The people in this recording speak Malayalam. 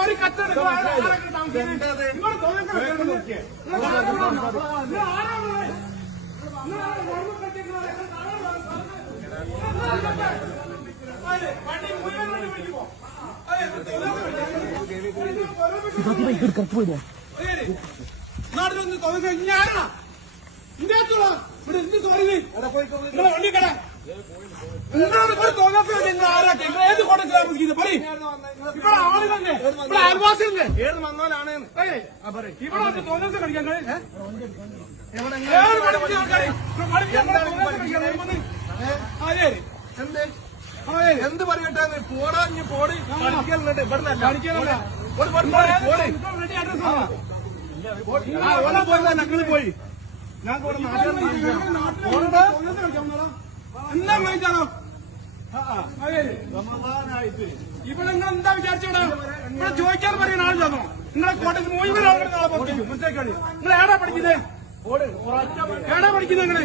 ഒരു കത്തെടുക്കും നാട്ടിലൊന്ന് തോന്നുക ഞാനാ ഇന്റെ അകത്തുള്ള ഇവിടെ എന്ത് സോറി നിങ്ങളെ വണ്ടിക്കട നിങ്ങളോട് തോന്നാത്ത ആരാക്കി ഏത് കോട്ടത്തിൽ താമസിക്കുന്നത് പറയും ഇവിടെ ആളുകളല്ലേ ഇവിടെ അയൽവാസികളല്ലേ ഏത് വന്നാലാണ് ഇവിടെ തോന്നാത്ത കളിക്കാൻ എന്ത് പറയട്ടെ പോടാ പോടി കളിക്കലുണ്ട് ഇവിടെ ഞങ്ങൾ പോയി ഞാൻ എന്താ വിളിച്ചാണോ ഇവിടെ നിങ്ങൾ എന്താ വിചാരിച്ചോടാ ഇവിടെ ചോദിക്കാൻ പറയുന്ന ആളില്ലാന്നോ നിങ്ങളെ കോട്ടയത്ത് മുഴുവൻ ആളുകൾ നാളെ പഠിക്കും മനസ്സിലാക്കാണ് നിങ്ങൾ ഏടാ പഠിക്കുന്നത് ഏടാ പഠിക്കുന്നത് നിങ്ങള്